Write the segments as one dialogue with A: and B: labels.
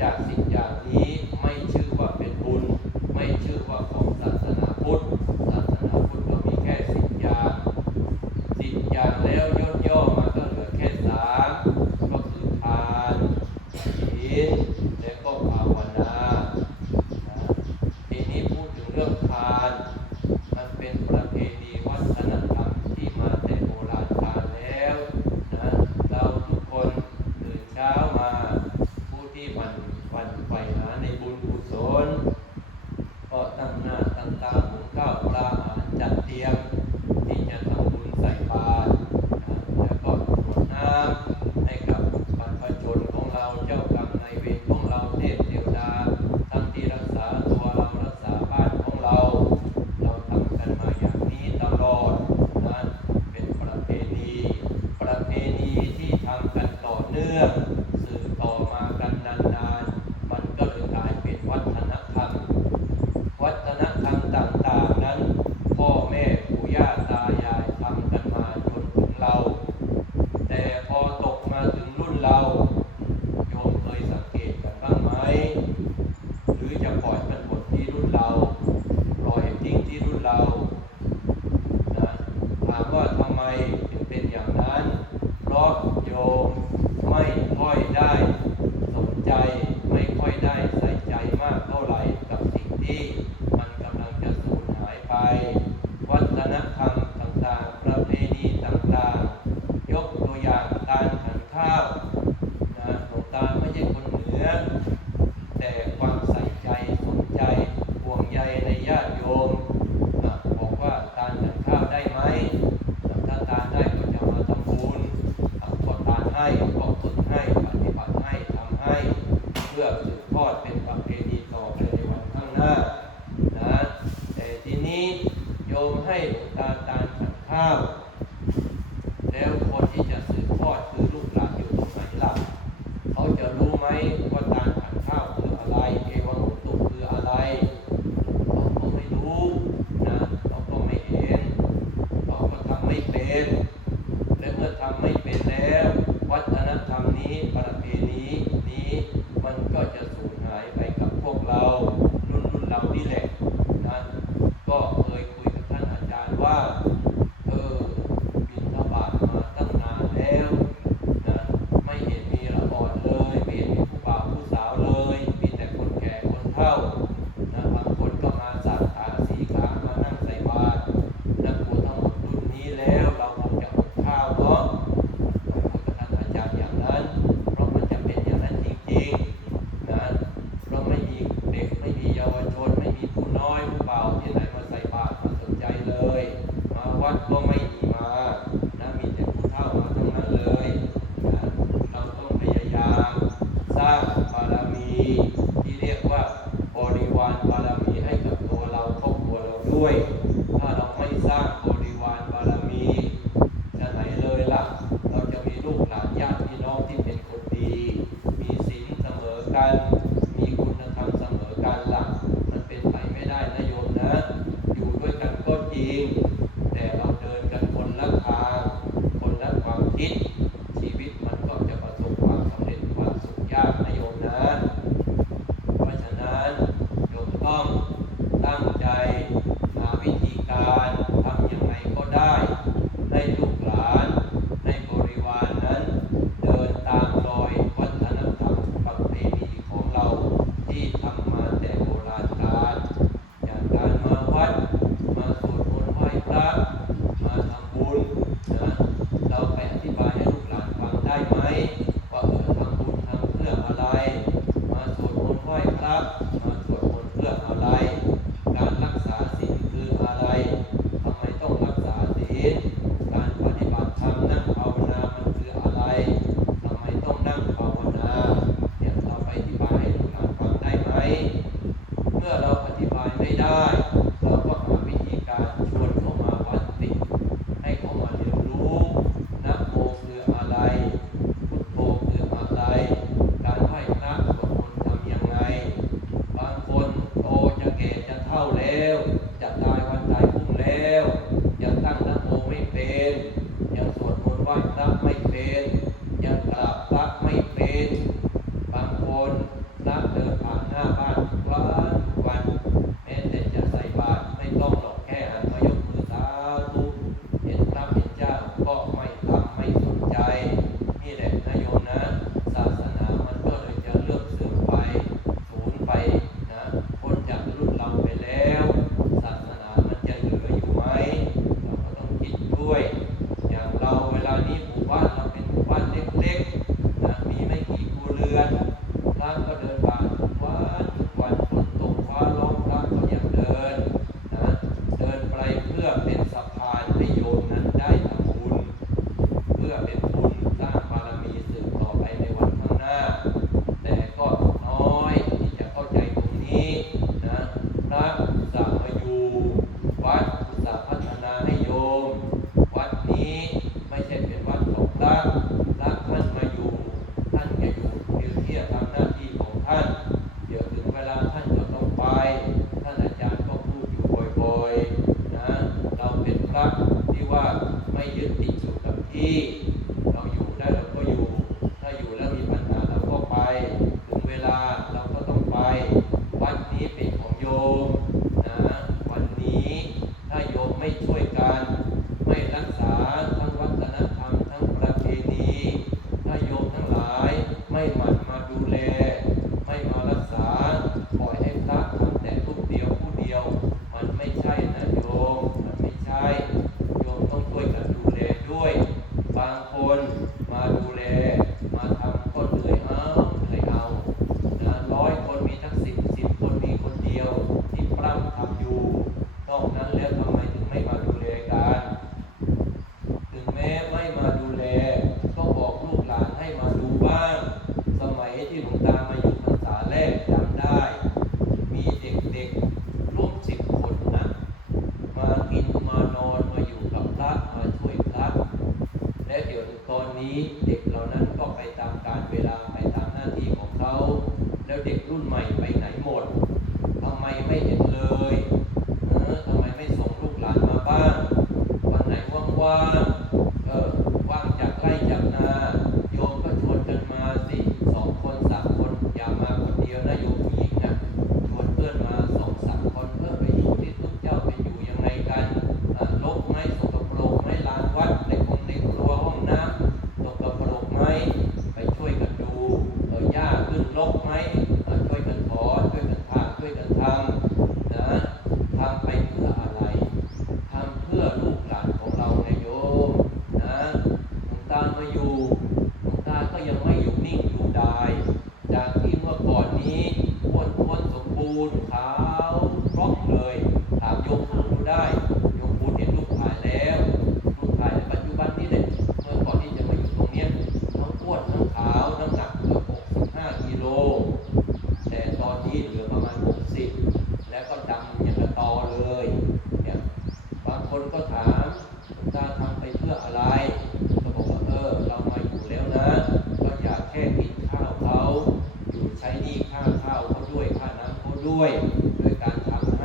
A: จากสิ่ง ลูกหลานญาติพี่น้องที่เป็นคนดี มีศีลเสมอกัน นะครับ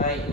A: ทำ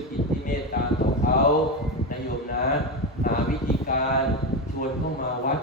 A: ด้วยจิตที่เมตตาต่อเขานายโยมนะ หาวิธีการชวนเข้ามาวัด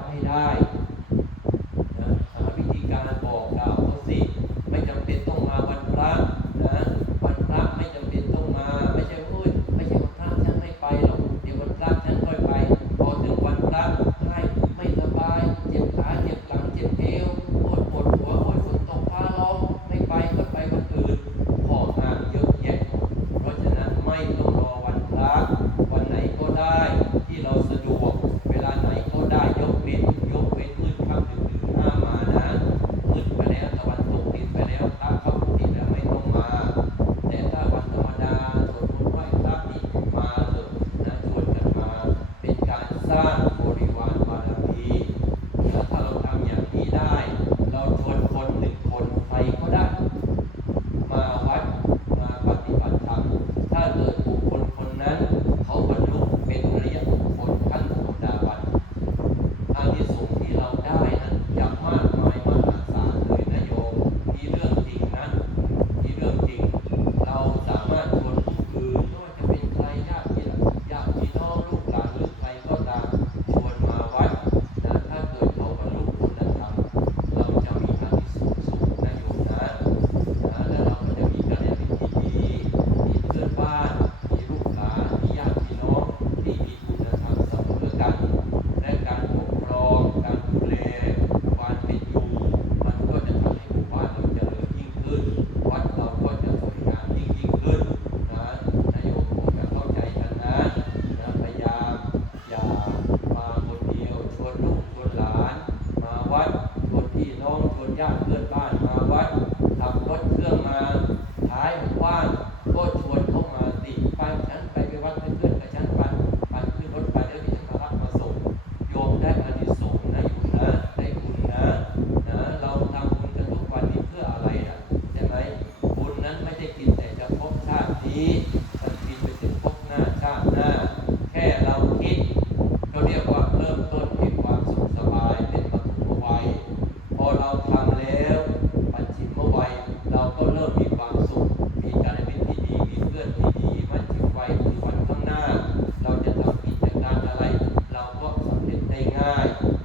A: ได้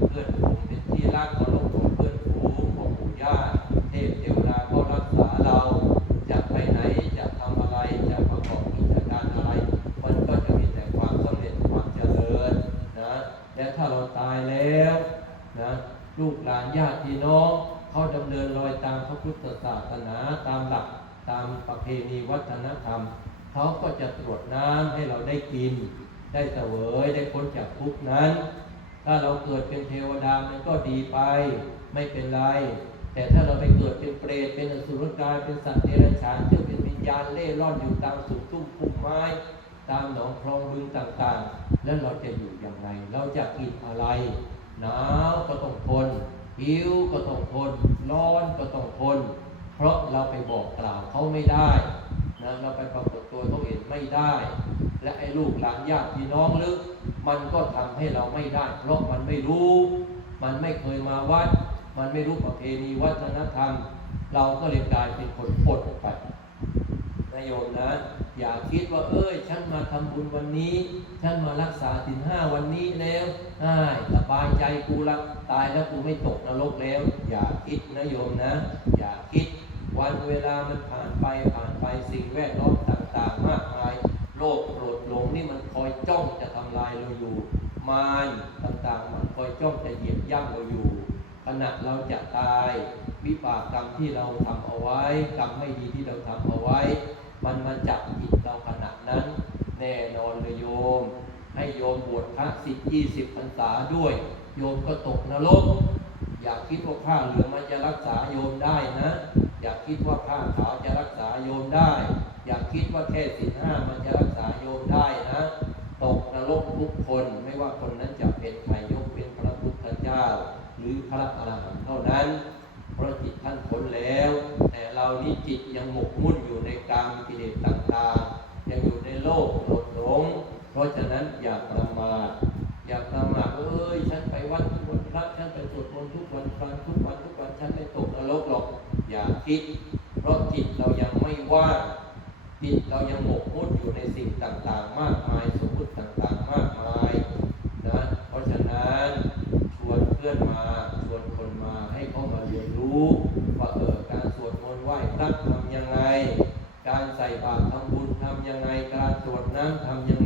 A: เพื่อนฝูเป็นที่รักของเพื่อนฝูของปู่ย่เทพเทวดาก็รักษาเราจะไปไหนจะทำอะไรจะประกอบกิการอะไร มันก็จะมีแต่ความสำเร็ความเจริญนะและถ้าเราตายแล้วนะลูกหลานญาติน้องเขาดำเนินรอยตามพระพุทธศาสนาตามหลักตามประเพณีวัฒนธรรมเขาก็จะตรวจน้ำให้เราได้กิน ได้เสวยได้พ้นจากทุกนั้น ถ้าเราเกิดเป็นเทวดามันก็ดีไป ไม่เป็นไร แต่ถ้าเราไปเกิดเป็นเปรตเป็นอสุรกายเป็นสัตว์เดรัจฉานที่เป็นวิญญาณเล่ร่อนอยู่ตามสุทุ่มพุ่มไม้ ตามหนองคลองบึงต่างๆ แล้วเราจะอยู่อย่างไร เราจะกินอะไรหนาวก็ต้องทนหิวก็ต้องทนร้อนก็ต้องทนเพราะเราไปบอกกล่าวเขาไม่ได้นะเราไปปรากฏตัวเขาเห็นไม่ได้ และไอ้ลูกหลานญาติพี่น้องลึกมันก็ทำให้เราไม่ได้ เพราะมันไม่รู้ มันไม่เคยมาวัด มันไม่รู้ประเพณีวัฒนธรรม เราก็เลยกลายเป็นคนอดไปนายโยมนะ อย่าคิดว่า เอ้ย ฉันมาทำบุญวันนี้ ฉันมารักษาสินห้าวันนี้แล้วอ้าสบายใจกูละตายแล้วกูไม่ตกนรกแล้ว อย่าคิดนะโยมนะ อย่าคิดวันเวลามันผ่านไปผ่านไปสิ่งแวดล้อมต่าง ๆ มากมาย โลกโกรธหลงนี่มันคอยจ้องจะทำลายเราอยู่ มารต่างๆ มันคอยจ้องจะเหยียบย่ำเราอยู่ ขณะเราจะตายวิบากกรรมที่เราทำเอาไว้กรรมไม่ดีที่เราทำเอาไว้ มันมาจับจิตเราขณะนั้น แน่นอนเลยโยม ให้โยมบวชพระสิบยี่สิบพรรษาด้วย โยมก็ตกนรกอย่าคิดว่าผ้าเหลืองมันจะรักษาโยมได้นะ อย่าคิดว่าผ้าขาวจะรักษาโยมได้ อย่าคิดว่าแค่สินห้ามันจะรักษาโยมได้นะ ตกนรกทุกคนไม่ว่าคนนั้นจะเป็นใครยกเป็นพระพุทธเจ้า หรือพระอรหันต์เท่านั้นเพราะจิตท่านพ้นแล้ว แต่เรานี้จิตยังหมกมุ่นอยู่ในกามกิเลสต่างๆยังอยู่ในโลกโลดหลงเพราะฉะนั้นอย่าประมาทอย่าประมาทเอ้ยฉันไปวัดทุกวันพระฉันไปสวดมนต์ทุกวันฟังทุกวันทุกวันฉันไม่ตกนรกหรอกอย่าคิด เพราะจิตเรายังไม่ว่าง จิตเรายังหมกมุ่นอยู่ในสิ่งต่างๆ มากมายสมมติต่างๆ มากมายนะเพราะฉะนั้นชวนเพื่อนมาชวนคนมาให้เข้ามาเรียนรู้ว่าเออการสวดมนต์ไหว้พระทำยังไง การใส่บาตรทำบุญทำยังไงการตรวจน้ำทำยัง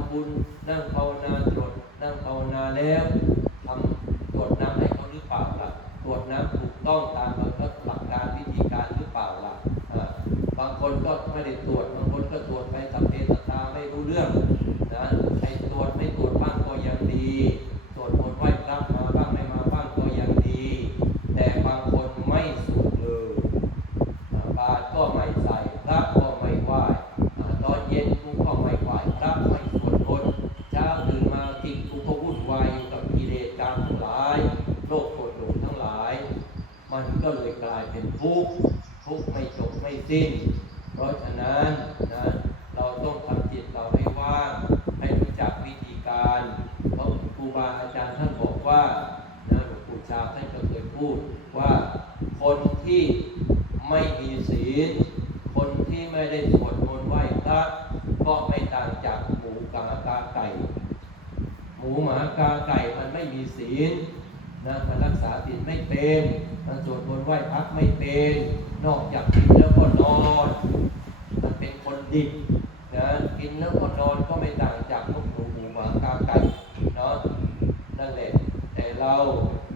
A: ำบุญนั่งภาวนาตรวจนั่งภาวนาแล้วทำตรวจน้ำให้เขาหรือเปล่าล่ะตรวจน้ำถูกต้องตามหลักการวิธีการหรือเปล่าล่ะอ่าบางคนก็ไม่ได้ตรวจบางคนก็ตรวจไปสัพเพสตาไม่รู้เรื่องนะไอ้ตรวจไม่ตรวจบ้างก็ยังดีสวดมนต์ไหว้พระมาบ้างไม่มาบ้างก็ยังดี แต่บางคนไม่สวดเลยอ่าบาตรก็ไม่ใส่พระก็ไม่ไหว้อ่าตอนเย็นกูก็ไม่ไหว้พระไม่สวดมนต์เช้าตื่นมาจิตกูก็วุ่นวายอยู่กับกิเลสกรรมทั้งหลายโลกโกรธหลงทั้งหลาย มันก็เลยกลายเป็นทุกข์ทุกข์ไม่จบไม่ สิ้น เพราะฉะนั้นนะเราต้องทำจิตเราให้ว่างให้รู้จักวิธีการ เพราะครูบาอาจารย์ท่านบอกว่านะหลวงปู่ชาท่านก็เคยพูดว่าคนที่ไม่มีศีล คนที่ไม่ได้สวดมนต์ไหว้พระก็ไม่ต่างจากหมูกากาไก่ หมูหมากาไก่มันไม่มีศีลนะมันรักษาศีลไม่เป็นมันสวดมนต์ไหว้พระไม่เป็น นอกจากกินแล้วก็นอนมันเป็นคนดิบนะกินแล้วก็นอนก็ไม่ต่างจากพวกหนูหมูหมากาไก่เนาะนั่นแหละแต่เรา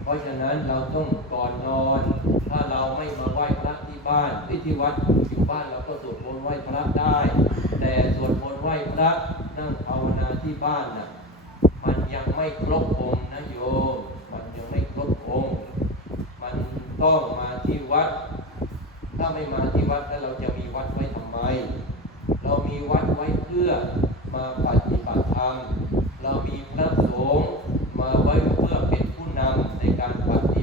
A: เพราะฉะนั้นเราต้องก่อนนอน ถ้าเราไม่มาไหว้พระที่บ้านที่ที่วัดอยู่บ้านเราก็สวดมนต์ไหว้พระได้ แต่สวดมนต์ไหว้พระนั่งภาวนาที่บ้านน่ะนยังไม่ครบองค์นะโยม มันยังไม่ครบองค์ มันต้องมาที่วัด ถ้าไม่มาที่วัดแล้วเราจะมีวัดไว้ทำไม เรามี วัดไว้เพื่อมาปฏิบัติธรรม เรามีพระสงฆ์มาไว้เพื่อเป็นผู้นำในการปฏิ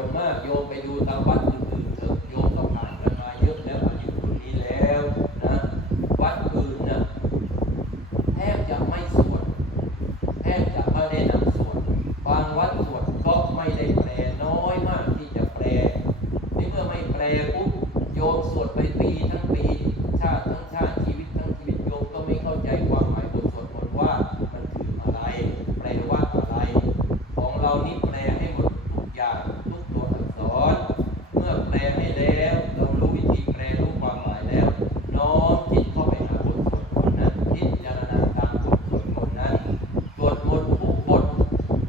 A: วนมากโยมไปดูตามวัดอื่นๆเถอะโยมก็ผ่านกันมาเยอะแล้วอายุคนนี้แล้วนะวัดอื่นน่ะแทบจะไม่สวดแทบจะไม่ได้นำสวดบางวัดสวด ก็ไม่ได้แปลน้อยมากที่จะแปลนี่เมื่อไม่แปลปุ๊บโยมสวดไปปีทั้งปี ชาติทั้งชาติชีวิตทั้งชีวิตโยมก็ไม่เข้าใจความหมายบทสวดมนต์ว่ามันคืออะไร แปลว่าอะไร ของเรานี่แปลให้หมดทุกอย่างทุกตัวอักษร เมื่อแปลให้แล้ว เรารู้วิธีแปลรู้ความหมายแล้ว น้อมจิตเข้าไปหาบทสวดมนต์นั้นพิจารณาตามบทสวดมนต์นั้นสวดมนต์ทุกบท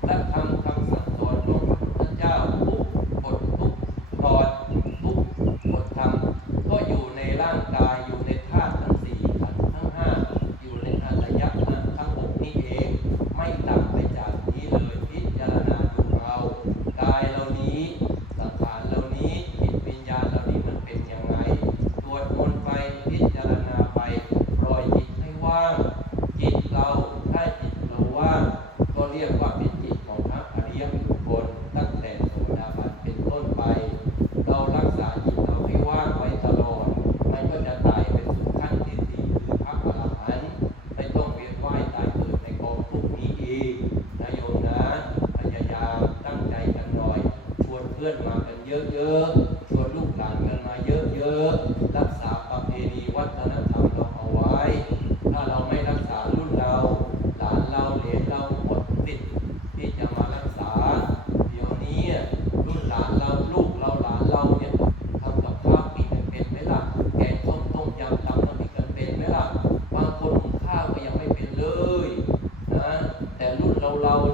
A: และทำคำสั่งสอนของพระพุทธเจ้าทุกบททุกตอนทุกบทธรรมก็อยู่ในร่างกายอยู่ในธาตุทั้งสี่ขันธ์ทั้งห้าอยู่ในอายยนะทั้งหกนี้เอง ไม่ต่างไปจากนี้เลยพิจารณาดูเอากายเหล่านี้สังขารเหล่านี้จิตวิญญาณเหล่านี้มันเป็นยังไงตรวจมนต์ไป พิจารณาไปปล่อยจิตให้ว่าง จิตเราถ้าจิตเราว่างก็เรียกว่าเป็นจิตของพระอริยบุคคลตั้งแต่โสดาบันเป็นต้นไป เรารักษาจิตเราให้ว่างไว้ตลอด มันก็จะตายไปสู่ขั้นที่สี่คือพระอรหันต์ไม่ต้องเวียนว่ายตายเกิดในกองทุกข์นี้อีกนะโยมนะพยายามตั้งใจกันหน่อย ชวนเพื่อนมากันเยอะๆ ชวนลูกหลานกันมาเยอะๆ รักษาประเพณีวัฒนธรรมเราเอาไว้ ถ้าเราไม่รักษารุ่นเรา หลานเราเหลนเราหมดติดที่จะมารักษา เดี๋ยวนี้รุ่นหลานเราลูกเราหลานเราเนี่ยทำกับข้าวกินกันเป็นไหมล่ะ แกงส้มต้มยำตำน้ำพริกกันเป็นไหมล่ะ บางคนหุงข้าวก็ยังไม่เป็นเลยนะ แต่